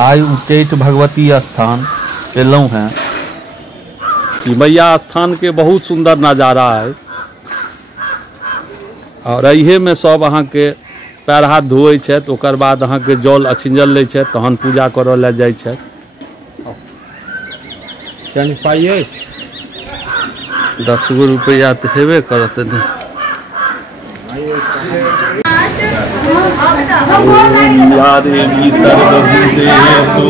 आज उच्चैठ भगवती स्थान एलूँ हैं कि मैया स्थान के बहुत सुंदर नज़ारा है और अहे में सब अहाँ के पैर हाथ धोए छथि, ओकर बाद अहाँ के जल अछिंजल लै छथि, तहन पूजा करऽ ले जाइ छथि। कनि पाइ अछि 10 गो रुपया तो हेबे करत नहीं। ओम या देवी सर्वभूतेषु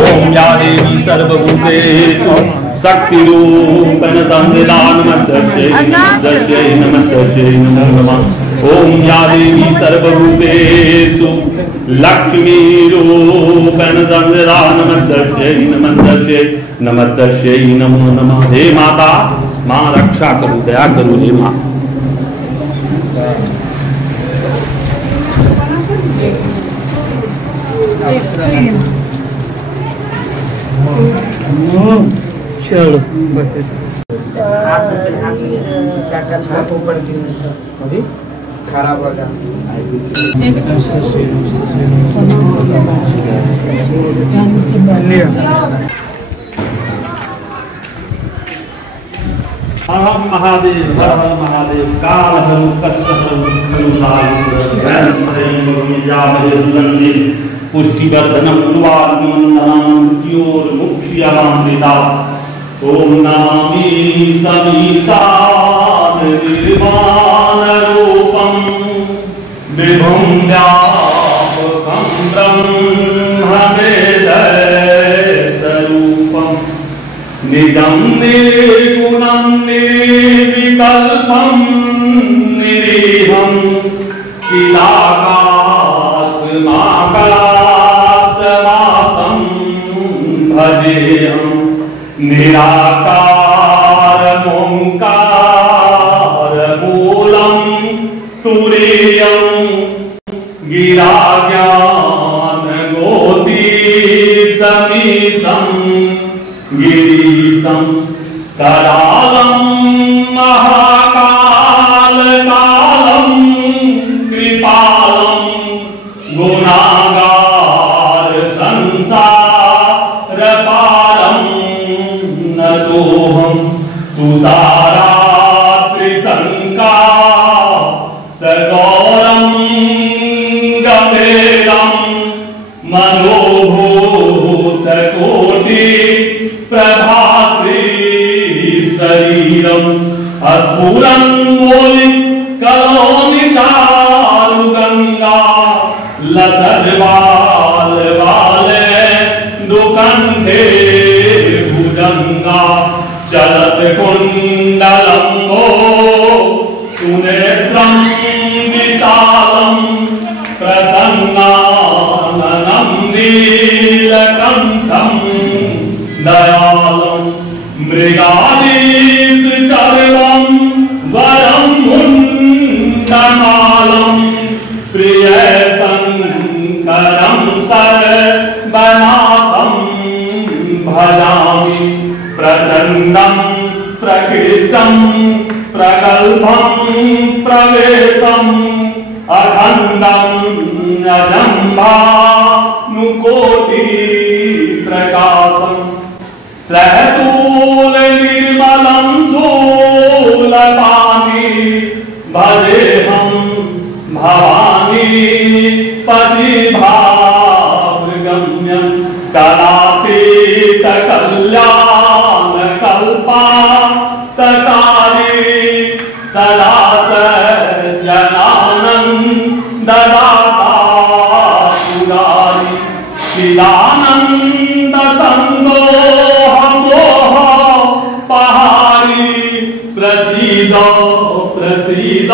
ओम या देवी सर्वभूतेषु शक्तिरूपेण संविधानमध्यक्षै नमो नमः। ओम या देवी सर्वभूतेषु लक्ष्मीरूपेण संविधानमध्यक्षै नमो नमः। हे माता, माँ रक्षा करो, दया करो हे माँ। चलो खराब हो जाए हर महादेव, हर हर महादेव। काल हरु पुष्टिवर्धनम मुक्ष्यमामृता। ओम नमामि समीशान निर्वाण रूपम विभुं व्यापकं ब्रह्मवेदय स्वरूपम निजं निर्गुणं निर्विकल्पं निरीहं चिदाकाशमाकाशमासं भजेऽहं निराकारमोङ्कारमूलं तुरीयं गिराज्ञानगोतीसमीशं गिरीशं करालं महाकालकालं कृपालं गुणागार संसारपारं नतोऽहं तुषारात्रिशङ्का सगौरं गम्भीरं मनोभूतकोटि प्रभाश्री शरीरम अद्भुतं बोलि कलोनि चारु गंगा लसद्वाल वाले दुकंठे भुजंगा चलत कुंडलंबो सुनेत्रं विशालं प्रसन्नाननं नीलकंठं दयालं मृगालीसचर्वं वरं मुण्डमालं प्रियशङ्करं सर्वनाथं भजामि। प्रचण्डं प्रकृतं प्रगल्भं प्रवेशम् अखण्डं अजम्भानुकोटि प्रकाशम् त्रैतूल निर्मलं शूलपाणि भजेऽहं भवानी पतिभावगम्यं कलातीत कल्याणकल्पातकारी सदा सज्जनानन्ददाता पुरारी चिदानन्द संदोह पहारी प्रसीद प्रसीद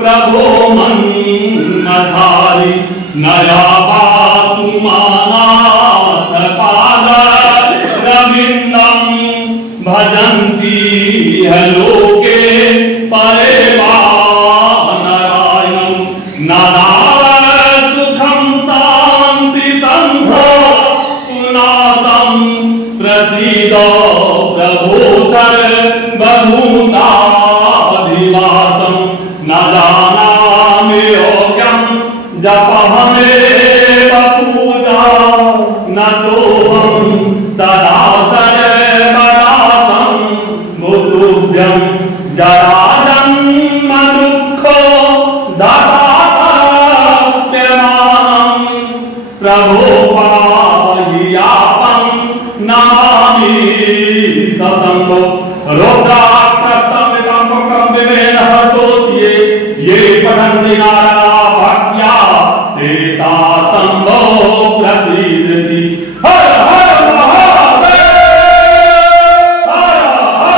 प्रभो मन्मथारी नया पातु मानाथ पाद रविन्दं भजन्ति लोके परे नारायणं नारायण सुखं शान्ति संभोनाथं प्रसीद प्रभो सर्वभूताधिवासं न जानामि योग्यं जपहमेव पूजा न तोऽहं सदा सर्वदासं भूतुभ्यं जराजन्म दुःखो ददात्यमानं प्रभो पाहियापं नमामि ससंगो रुद्राक्षतमिकम्पकम्बिमेनहतोऽस्ये ये पठन्ति नारदा भक्त्या ते तातम्भो प्रसीदति हर हर महादेव हर हर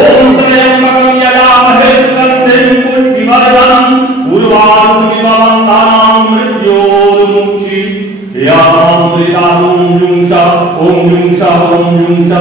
ओम त्र्यंबकं यजामहे सुगन्धिं पुष्टिवर्धनम् उर्वारुकमिव वन्दानां मृत्योर्मुक्षि यामृता ओम जुंसा ओम जुंसा